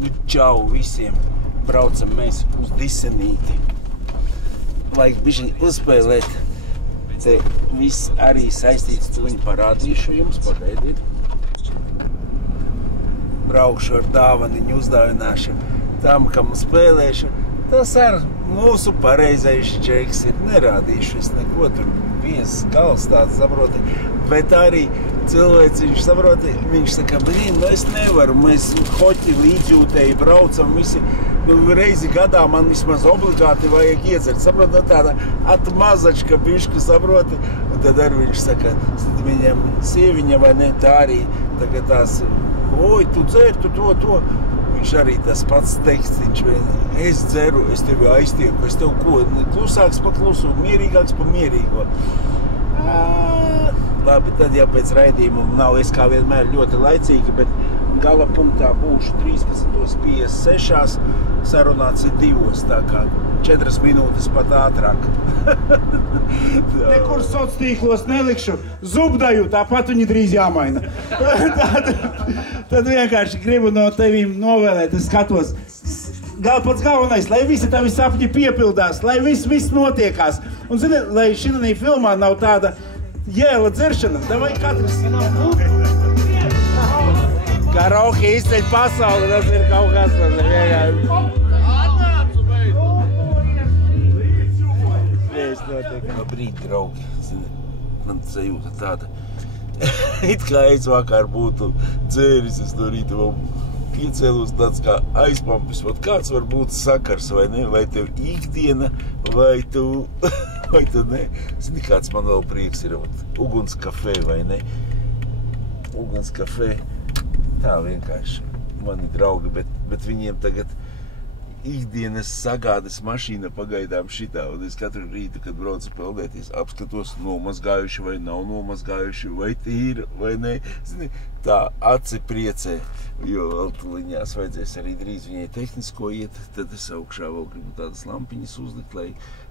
Nu, čau visiem. Braucam mēs uz Disenīti. Vajag bišķiņ uzspēlēt. Te viss arī saistīts, tu viņu parādīšu jums, pagaidiet. Braukšu ar dāvaniņu, uzdāvināšu tam, kam spēlēšu. Tas ar mūsu pareizais džeks ir. Nerādīšu es neko tur viens gals tāds, saproti. Bet arī cilvēks, viņš saproti, viņš saka, es nevaru, mēs hoķi līdzjūtēji braucam, visi, reizi gadā man vismaz obligāti vajag iedzert, saproti, tāda atmazačka biška, saproti, un tad arī viņš saka, viņam sieviņa vai ne, tā arī, tagad tās, oi, tu dzer, tu to, viņš arī tas pats tekstiņš, es dzeru, es tevi aiztieku, es tev ko, klusāks pa klusu, mierīgāks pa mierīgo. Labi, tad jau pēc raidījuma nav es kā vienmēr ļoti laicīgi, bet gala punktā būšu 13:56, sarunāts ir 2, tā kā 4 minūtes pat ātrāk. Nekur sociālos nelikšu, zubdaju, tāpat viņi drīz jāmaina. Tad vienkārši gribu no tevīm novēlēt, es skatos. Pats galvenais, lai visi tavi sapņi piepildās, lai viss notiekās. Un zini, lai šī filmā nav tāda jēla dzeršana, vai katrs karaoke izceļ pasauli, tas ir kaut kas, tas ir vienkārši. Labrīt, draugi, man sajūta tāda, it kā es vakar būtu dzēris, es no rīta vēl piecēlos tāds kā aizpampis, kāds var būt sakars, vai ne, vai tev ikdiena, vai tu ne. Zini, kāds man vēl prieks ir, uguns kafē, vai ne? Uguns kafē, tā vienkārši mani draugi, bet viņiem tagad ikdienas sagādas mašīna pagaidām šitā, un es katru rītu, kad braucu peldēties, apskatos nomazgājuši vai nav nomazgājuši, vai tīra, vai ne. Zini, tā aci priecē, jo vēl tuliņās vajadzēs arī drīz viņai tehnisko iet, tad es augšā vēl gribu tādas lampiņas uzlikt,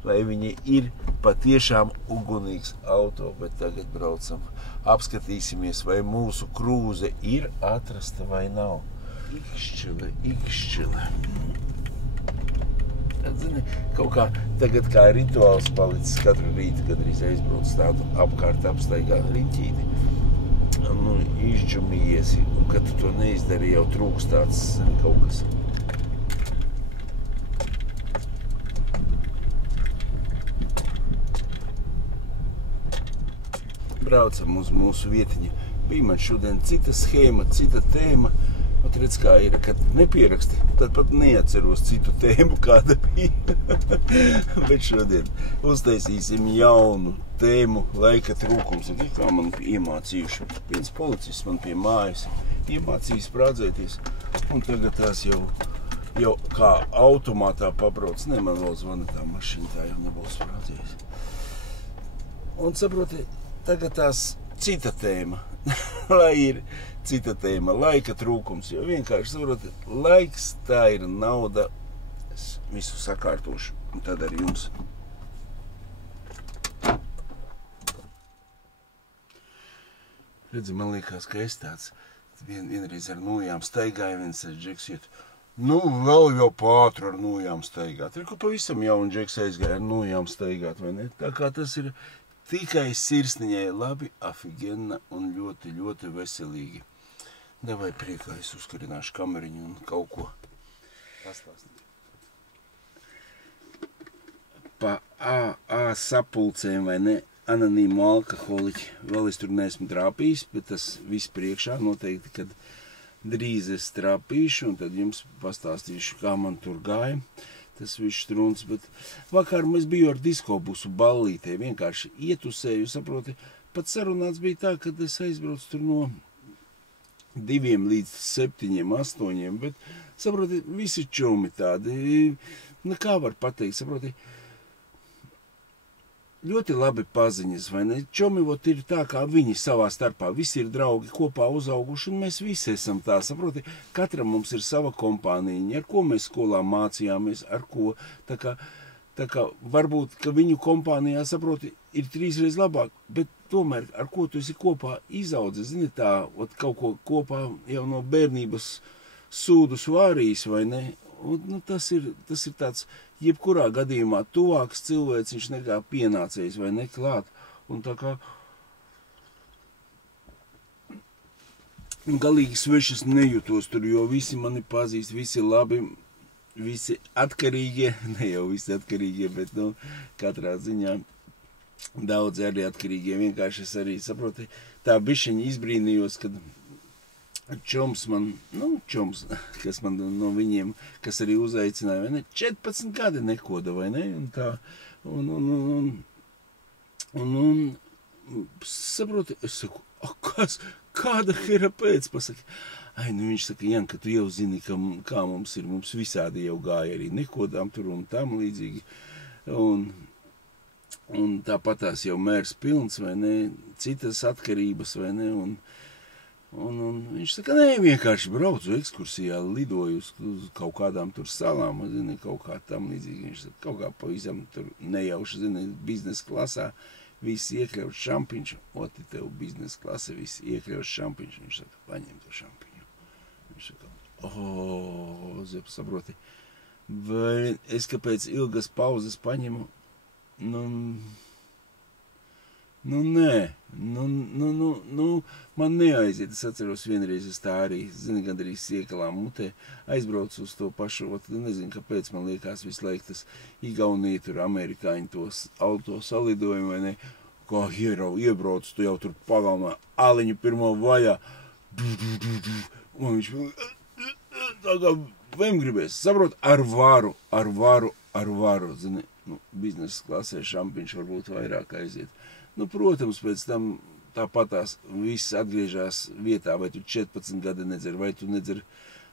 lai viņa ir patiešām ugunīgs auto, bet tagad braucam. Apskatīsimies, vai mūsu krūze ir atrasta vai nav. Ikšķile. Zini, kaut kā tagad kā rituāls palicis katru rītu, kad arī aizbrauc tādu apkārt apstaigā riņķīti. Izģumījies, un kad tu to neizdari, jau trūkst tāds, zini, kaut kas. Braucam uz mūsu vietiņu. Bija man šodien cita schēma, cita tēma. Ot redz, kā ir, kad nepieraksti, tad pat neatceros citu tēmu, kāda bija. Bet šodien uztaisīsim jaunu tēmu laika trūkums. Un kā man iemācījuši, viens policists man pie mājas iemācījis sprādzēties. Un tagad tās jau kā automātā pabrauc. Ne, man vēl zvana tā mašīna, tā jau nebūs sprādzējies. Un saproti, tagad tās cita tēma, lai ir cita tēma, laika trūkums, jo vienkārši, saproti, laiks, tā ir nauda, es visu sakārtošu, un tad arī jums. Redzi, man liekas, ka es tāds, vienreiz ar nojām staigāju, viens ar džeks iet, vēl jau pātru ar nojām staigāt. Ir, ko pavisam jaunu džeks aizgāja ar nojām staigāt, vai ne? Tā kā tas ir tikai sirsniņai labi, afigena un ļoti, ļoti veselīgi. Davai priekā, es uzkarināšu kameriņu un kaut ko pastāstīt. Pa AA sapulcēm, vai ne, anonīmu alkoholiķi. Vēl es tur neesmu trāpījis, bet tas viss priekšā noteikti, kad drīz es trāpīšu, un tad jums pastāstīšu, kā man tur gāja. Tas viss struns, bet vakar mēs biju ar diskobusu ballītē, vienkārši ietusēju, saproti, pat sarunāts bija tā, kad es aizbraucu tur no 2 līdz 7, 8, bet, saproti, visi čumi tādi, kā var pateikt, saproti, ļoti labi paziņas, vai ne? Čomi vot ir tā, kā viņi savā starpā, visi ir draugi kopā uzauguši, un mēs visi esam tā, saproti, katram mums ir sava kompāniņa, ar ko mēs skolā mācījāmies, ar ko, tā kā varbūt, ka viņu kompānijā, saproti, ir 3 reizes labāk, bet tomēr, ar ko tu esi kopā izaudzis, zini tā, kaut ko kopā jau no bērnības sūdus vārījis, vai ne? Un, nu, tas ir tāds, jebkurā gadījumā tuvāks cilvēks, viņš nekā pienācējs vai neklāt. Un tā kā galīgi svešas nejūtos tur, jo visi mani pazīst, visi labi, visi atkarīgie, ne jau visi atkarīgie, bet, nu, katrā ziņā daudz arī atkarīgie. Vienkārši es arī saprotu, tā bišķiņa izbrīnījos, kad čoms man, čoms, kas man no viņiem, kas arī uzaicināja, vai ne, 14 gadi nekoda, vai ne, un tā, un saproti, es saku, kāda hera pēc, pasaka, viņš saka, Jan, ka tu jau zini, kā mums ir, mums visādi jau gāja arī nekodām tur un tam līdzīgi, un tāpatās jau mērs pilns, vai ne, citas atkarības, vai ne, un viņš saka, nē, vienkārši braucu ekskursijā, lidoju uz kaut kādām tur salām, zini, kaut kā tam līdzīgi. Viņš saka, kaut kā pavisam tur nejauši, zini, biznesa klasā, visi iekļauts šampiņš, oti tev biznesa klase, visi iekļauts šampiņš. Viņš saka, paņem to šampiņu. Viņš saka, Zep, saproti, vai es kāpēc ilgas pauzes paņemu, nē, man neaiziet, es atceros vienreiz, es tā arī, zini, gandrīz iekalām mutē, aizbraucu uz to pašu, nezinu, kāpēc man liekas visu laiku tas Igaunija, tur amerikāņi tos auto salidojumu, vai ne, kā iebrauc, tu jau tur pagalmā, aliņu pirmo vajā, un viņš tā kā vem gribēs, saprot, ar varu, zini, biznesa klasē šampiņš varbūt vairāk aiziet. Protams, pēc tam tāpatās viss atgriežās vietā, vai tu 14 gadi nedzer, vai tu nedzer.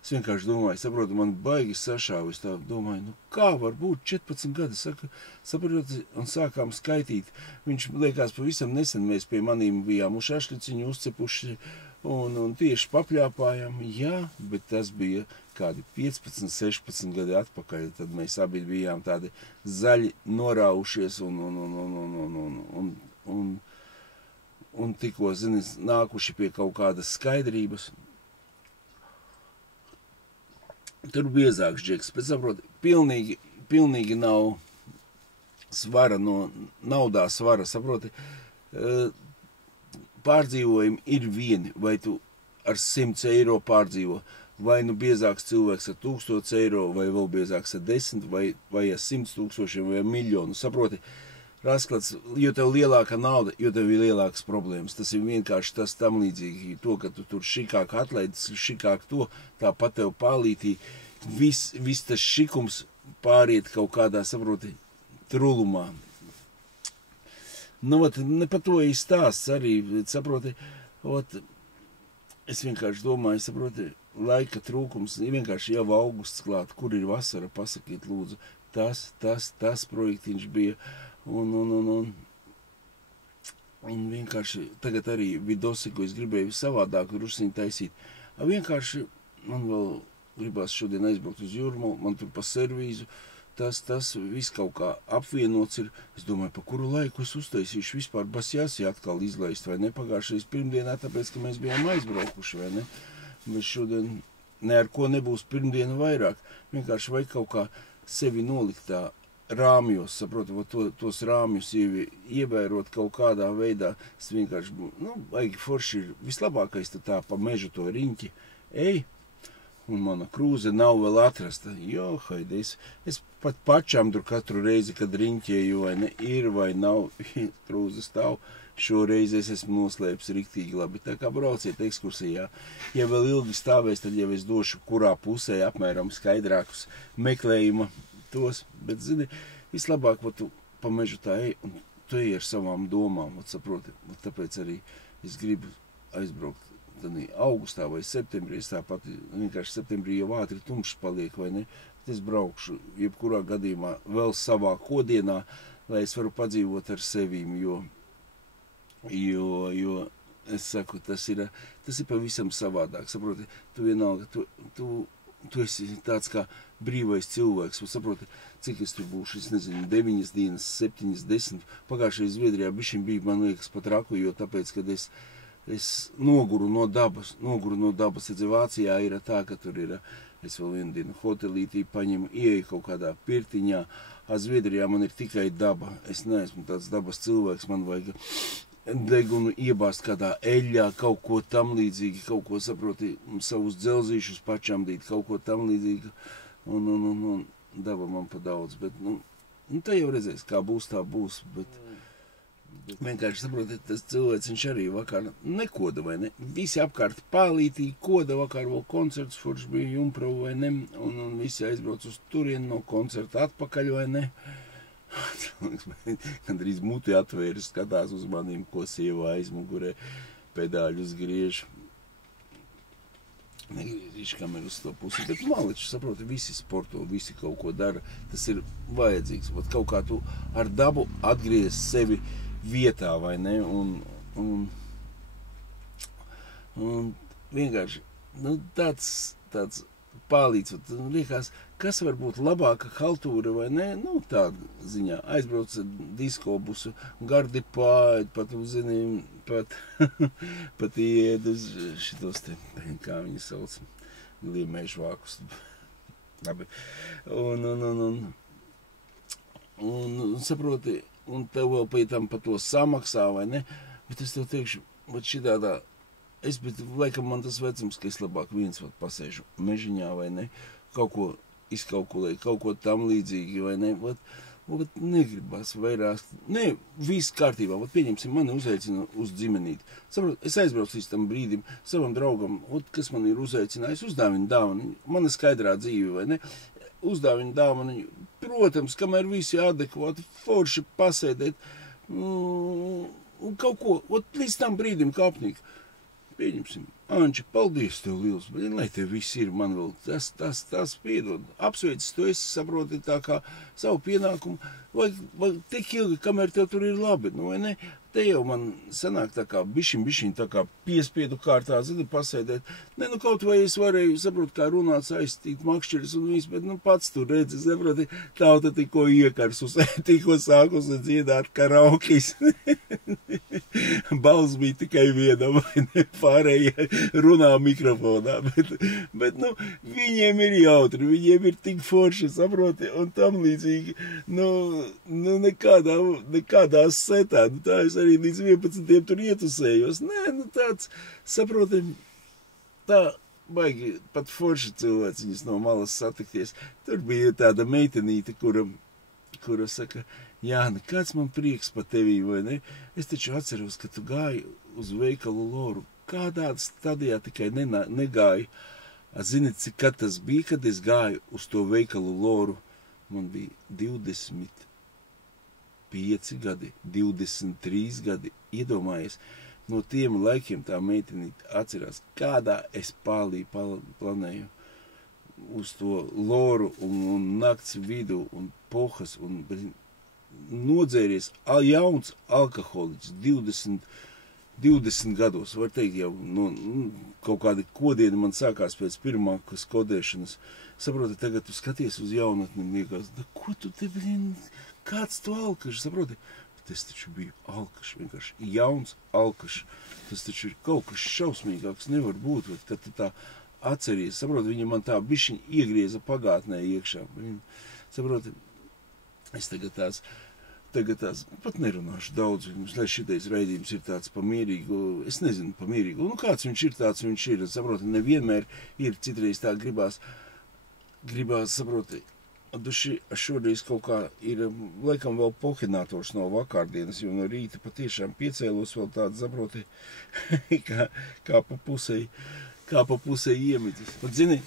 Es vienkārši domāju, saprotu, man baigi sašāvu, es tā domāju, kā var būt 14 gadi, saka, saprotu, un sākām skaitīt. Viņš liekas pavisam nesen, mēs pie manīm bijām uz šašļiciņu uzcepuši un tieši papļāpājām, jā, bet tas bija kādi 15, 16 gadi atpakaļ, tad mēs abi bijām tādi zaļi noraušies un tikko, zini, nākuši pie kaut kādas skaidrības. Tur biezāks džeks, bet saproti, pilnīgi nav svara, naudā svara, saproti, pārdzīvojumi ir vieni, vai tu ar 100 eiro pārdzīvo, vai biezāks cilvēks ar 1000 eiro, vai vēl biezāks ar 10, vai ar 100 000 vai ar miljonu, saproti, rasklats, jo tev lielāka nauda, jo tev ir lielākas problēmas. Tas ir vienkārši tas tam līdzīgi, to, ka tu tur šikāk atlaidis, šikāk to, tāpat tev pārlītī, viss tas šikums pāriet kaut kādā, saproti, trulumā. Ne par to izstāsts arī, saproti, es vienkārši domāju, saproti, laika trūkums, vienkārši jau augusts klāt, kur ir vasara, pasakiet lūdzu, tas projektiņš bija, un vienkārši tagad arī vidosi, ko es gribēju savādāk drusciņu taisīt. Vienkārši man vēl gribās šodien aizbraukt uz Jūrmalu, man tur pa servīzu, tas viss kaut kā apvienots ir. Es domāju, pa kuru laiku es uztaisīšu vispār basjāsi atkal izlaist, vai ne, pagājušais pirmdienā, tāpēc, ka mēs bijām aizbraukuši, vai ne. Bet šodien ne ar ko nebūs pirmdiena vairāk. Vienkārši vajag kaut kā sevi nolikt tā rāmjos, saprotu, tos rāmjus ievērot kaut kādā veidā. Es vienkārši, baigi forši ir vislabākais tā pa mežu to riņķi. Un mana krūze nav vēl atrasta. Jo, haidi, es pat pačām tur katru reizi, kad riņķēju, vai ne, ir vai nav, krūze stāv. Šoreiz es esmu noslēpis riktīgi labi. Tā kā brauciet ekskursijā. Ja vēl ilgi stāvēs, tad jau es došu, kurā pusē apmēram skaidrākus meklējuma tos. Bet, zini, vislabāk, tu pa mežu tā ej, un tu ej ar savām domām, saproti. Tāpēc arī es gribu aizbraukt augustā vai septembrī. Es tāpat vienkārši septembrī jau ātri tumšs paliek, vai ne? Es braukšu jebkurā gadījumā vēl savā kodienā, lai es varu padzīvot ar sevīm, jo es saku, tas ir pavisam savādāk. Saproti, tu vienalga, tu esi tāds kā brīvais cilvēks. Saproti, cik es tur būšu, es nezinu, 9 dienas, 7, 10. Pagājušajā Zviedrijā bišķiņ bija, man liekas, pat raku, jo tāpēc, kad es es noguru no dabas, tad Vācijā ir tā, ka tur ir, es vēl vienu dienu hotelītī paņemu, ieeju kaut kādā pirtiņā, Zviedrijā man ir tikai daba, es neesmu tāds dabas cilvēks, man vajag degunu iebāzt kādā eļļā, kaut ko tam līdzīgi, kaut ko saproti, savus dzelzīšus pačamdīt, kaut ko tam līdzīgi, un daba man pa daudz, bet, tā jau redzēs, kā būs, tā būs, bet vienkārši saprotiet, tas cilvēks viņš arī vakar nekoda, vai ne? Visi apkārt pālītī, koda vakar vēl koncerts, forš bija Jumprau, vai ne? Un visi aizbrauc uz turienu no koncerta atpakaļ, vai ne? Gandrīz muti atvērs, skatās uz manīm, ko sieva aizmugurē pedāļus griež. Negriezīšu kameru uz to pusi, bet maliči, saproti, visi sporto, visi kaut ko dara, tas ir vajadzīgs. Vat kaut kā tu ar dabu atgriez sevi vietā, vai ne, un vienkārši, tāds pālīts, liekas, kas var būt labāka haltūra, vai ne, tāda ziņā, aizbrauc ar diskobusu, gardi pāēd, pat, zini, pat ied uz šitos te, kā viņi sauc, liemēšu vākus, labi, un saproti, un tev vēl pēc tam par to samaksā, vai ne? Bet es tev teikšu, šitādā, bet laikam man tas vecums, ka es labāk viens pasēžu mežiņā, vai ne? Kaut ko izkalkulēju, kaut ko tam līdzīgi, vai ne? Bet negribas vairāk, viss kārtībā, pieņemsim, mani uzaicina uz dzimenīti. Saprot, es aizbraucu līdz tam brīdim savam draugam, kas man ir uzaicinājis, uzdāvina dāvanu, mana skaidrā dzīve, vai ne? Uzdāvina dāvanu, protams, kamēr visi adekvāti, forši pasēdēt, un kaut ko, līdz tam brīdim kāpnīgi. Pieņemsim, Anči, paldies tev liels, bet lai tev viss ir, man vēl tas piedod. Apsveicis, tu esi saproti tā kā savu pienākumu, vai tik ilgi, kamēr tev tur ir labi, vai ne? Te jau man sanāk tā kā bišķiņ tā kā piespiedu kārtā, zini, pasēdēt. Kaut vai es varēju, saprot, kā runāt, saistīt makšķeris un viss, bet, pats tur redzi, saproti, tauta tikko iekarsus, tikko sākus dziedāt karaokis. Balss bija tikai viena, vai ne, pārējie runā mikrofonā, bet, viņiem ir jautri, viņiem ir tik forši, saproti, un tam līdzīgi, nekādā setā, tā es arī līdz 11 tur ietusējos. Tāds, saprotam, tā baigi pat forši cilvēciņas no malas satikties. Tur bija tāda meitenīte, kura saka, Jāni, kāds man prieks par tevī, vai ne? Es taču atceros, ka tu gāji uz veikalu Loru. Kādā stadijā tikai negāju. Ziniet, cik kad tas bija, kad es gāju uz to veikalu Loru? Man bija 25 gadi, 23 gadi, iedomājies, no tiem laikiem tā meitenīte atcerās, kādā es pālī planēju uz to Loru un nakts vidu un pohas un nodzēries jauns alkoholiķis 20 gados, var teikt jau, kaut kādi kodieni man sākās pēc pirmākas kodēšanas. Saproti, tagad tu skaties uz jaunatni un liekas, ko tu te, kāds tu alkašs, saproti? Bet es taču biju alkašs, vienkārši jauns alkašs. Tas taču ir kaut kas šausmīgāks, nevar būt, kad tu tā atceries. Saproti, viņa man tā bišķiņ iegrieza pagātnē iekšā. Saproti, es tagad tās, pat nerunāšu daudz, lai šitais raidījums ir tāds pamierīgu, es nezinu pamierīgu, kāds viņš ir, tāds viņš ir, saproti, nevienmēr ir, citreiz tā gribās, saproti, šoreiz kaut kā ir, laikam vēl pohinators no vakardienas, jo no rīta patiešām piecēlos vēl tādu, saproti, kā pa pusē iemitis. Pat, zini,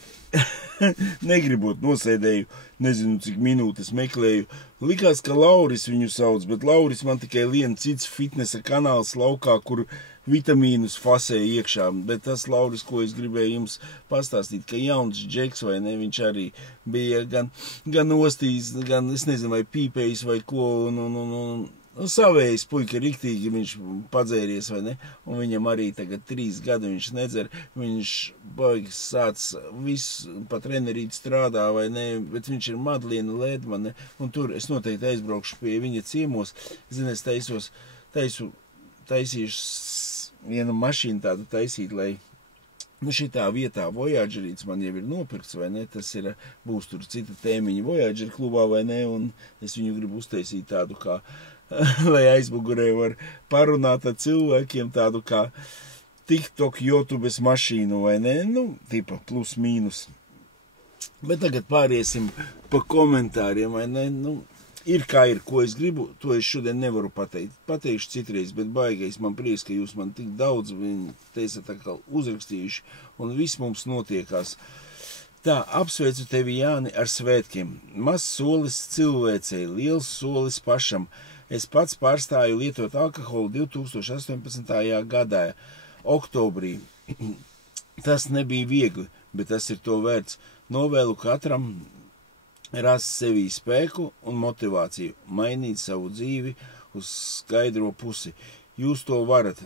negribot nosēdēju, nezinu, cik minūtes meklēju. Likās, ka Lauris viņu sauc, bet Lauris man tikai lien cits fitnesa kanāls laukā, kur vitamīnus fasē iekšā. Bet tas Lauris, ko es gribēju jums pastāstīt, ka jauns džeks vai ne, viņš arī bija gan ostījis, gan, es nezinu, vai pīpējis vai ko, savējis puika riktīgi viņš padzēries, vai ne, un viņam arī tagad 3 gadi viņš nedzer, viņš baigs sāc viss, pat trenerīt strādā, vai ne, bet viņš ir Madliena Lēdmane, un tur es noteikti aizbraukšu pie viņa ciemos, zini, es taisīšu vienu mašīnu tādu taisīt, lai nu šitā vietā Voyagerīts man jau ir nopirkts, vai ne, tas ir, būs tur cita tēmiņa Voyager klubā, vai ne, un es viņu gribu uztaisīt tādu kā, lai aizmugurē var parunāt ar cilvēkiem tādu kā TikTok, YouTubes mašīnu, vai ne, nu, tipa plus mīnus. Bet tagad pāriesim pa komentāriem, vai ne, nu, ir kā ir, ko es gribu, to es šodien nevaru pateikt. Pateikšu citreiz, bet baigais man prieks, ka jūs man tik daudz, viņi te esat atkal uzrakstījuši, un viss mums notiekās. Tā, apsveicu tevi, Jāni, ar svētkiem. Mazs solis cilvēcei, liels solis pašam. Es pats pārstāju lietot alkoholu 2018. gadā, oktobrī. Tas nebija viegli, bet tas ir to vērts. Novēlu katram rast sevī spēku un motivāciju, mainīt savu dzīvi uz skaidro pusi. Jūs to varat,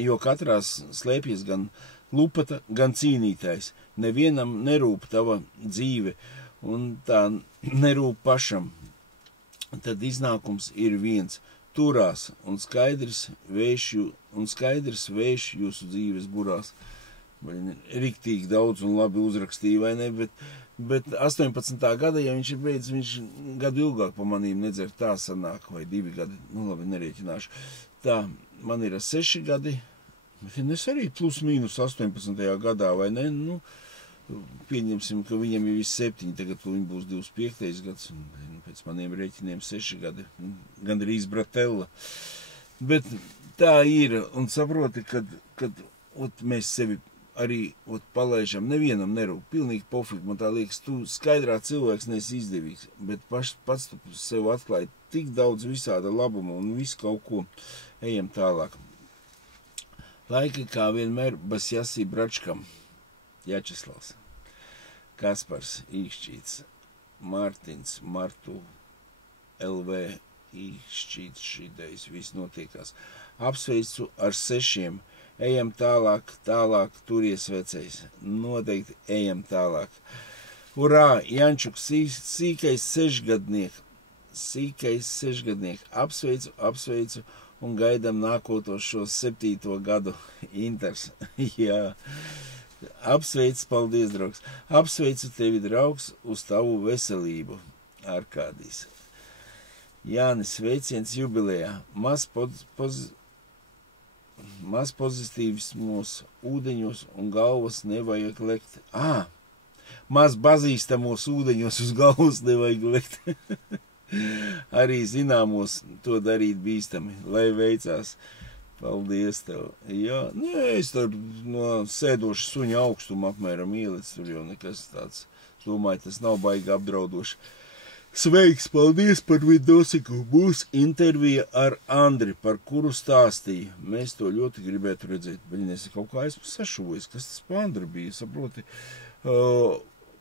jo katrās slēpjas gan lupata, gan cīnītājs. Nevienam nerūp tava dzīve, un tā nerūp pašam. Tad iznākums ir viens – turās, un skaidrs vējš jūsu dzīves burās. Riktīgi daudz un labi uzrakstīja, vai ne, bet 18. gada, ja viņš ir beidzis, viņš gadu ilgāk pa manīm nedzer, tā sanāk, vai 2 gadi, nu labi, nerēķināšu. Tā, man ir 6 gadi, bet es arī plus mīnus 18. gadā, vai ne, nu, pieņemsim, ka viņam ir viss 7, tagad viņam būs 25. gads, un pēc maniem rēķiniem 6 gadi, gandrīz bratella. Bet tā ir, un saproti, kad mēs sevi arī palaižam, nevienam nerūp, pilnīgi pofīgi, man tā liekas, tu skaidrā cilvēks neesi izdevīgs, bet pats tu sev atklāji tik daudz visāda labuma un visu kaut ko, ejam tālāk. Laika kā vienmēr Basjasī Bračkam, Jačeslavs, Kaspars, Īkšķīts, Mārtiņs, Martu, LV, Īkšķīts, šīdējs, viss notiekās. Apsveicu ar 6. Ejam tālāk, turies vecais. Noteikti ejam tālāk. Urā, Jančuks, sīkais 6-gadniek. Apsveicu un gaidam nākotos šo 7. gadu. Inters. Jā. Apsveicu, paldies, draugs. Apsveicu tevi, draugs, uz tavu veselību. Arkādijs. Jānis, sveiciens jubilejā. Maz pozitīvismos ūdeņos un galvas nevajag lekt. Maz bazīstamos ūdeņos uz galvas nevajag lekt. Arī zināmos to darīt bīstami, lai veicās. Paldies tev. Jā, nē, es tur no sēdoša suņa augstuma apmēram ielic, tur jau nekas tāds. Domāju, tas nav baigi apdraudoši. Sveiks, paldies par vidosiku. Būs intervija ar Andri, par kuru stāstīja. Mēs to ļoti gribētu redzēt. Viņas kaut kā esmu sašuvojas, kas tas pa Andri bija, saproti.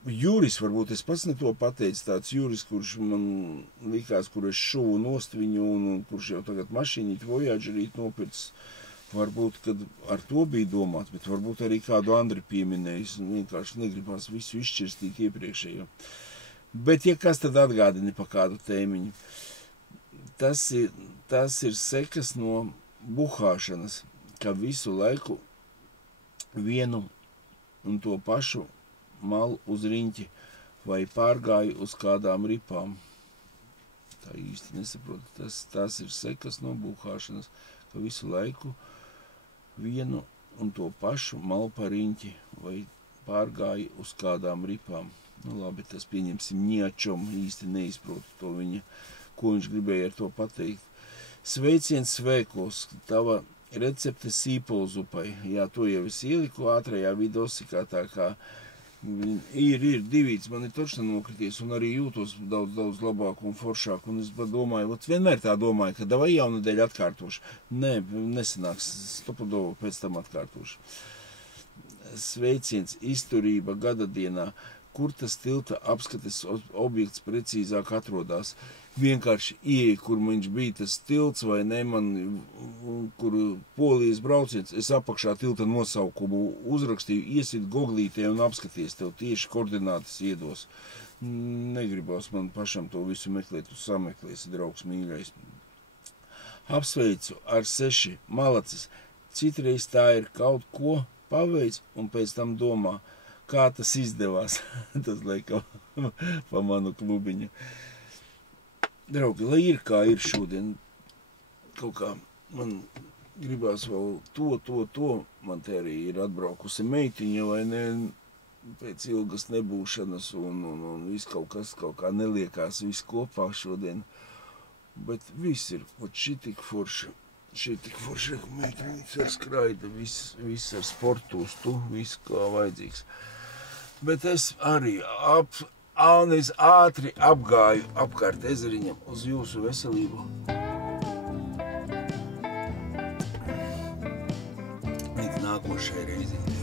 Juris, varbūt es pats ne to pateicu, tāds Juris, kurš man likās, kur es šuvu nost viņu, un kurš jau tagad mašīnīt Voyagerīt nopircis. Varbūt, kad ar to bija domāts, bet varbūt arī kādu Andri pieminējis, un vienkārši negribās visu izšķirstīt iepriekšējo. Bet, ja kas tad atgādini pa kādu tēmiņu, tas ir sekas no buhāšanas, ka visu laiku vienu un to pašu malu uz riņķi vai pārgāju uz kādām ripām. Tā īsti nesaprotu. Tas ir sekas no buhāšanas, ka visu laiku vienu un to pašu malu pa riņķi vai pārgāju uz kādām ripām. Nu labi, tas pieņemsim ņiačom, īsti neizprotu to viņa, ko viņš gribēja ar to pateikt. Sveiciens svēkos, tava recepte sīpolzupai. Jā, to jau es ieliku ātrajā vidosikā, tā kā ir divīts, man ir točna nokrities un arī jūtos daudz labāk un foršāk. Un es domāju, vienmēr tā domāju, ka davai jaunadēļ atkārtošu. Nē, nesanāks, stopadovu pēc tam atkārtošu. Sveiciens, izturība gadadienā. Kur tas tilta apskates objekts precīzāk atrodās. Vienkārši ieeja, kur viņš bija tas tilts vai ne, kur Polijas brauciens, es apakšā tilta nosaukumu uzrakstīju, iesit goglītē un apskaties, tev tieši koordinātas iedos. Negribās man pašam to visu meklēt, tu sameklēsi, draugs mīļais. Apsveicu ar 6, malacis, citreiz tā ir kaut ko paveic un pēc tam domā, kā tas izdevās. Tas laikam pa manu klubiņu. Draugi, lai ir kā ir šodien, kaut kā man gribās vēl to, man te arī ir atbraukusi meitiņa, vai ne, pēc ilgas nebūšanas un viss kaut kā neliekās viss kopā šodien, bet viss ir, šī tik forša, meitiņas ar skraida, viss ar sportūstu, viss kā vajadzīgs. Bet es arī ātri apgāju apkārt ezeriņam uz jūsu veselību. Līdz nākošai reizi.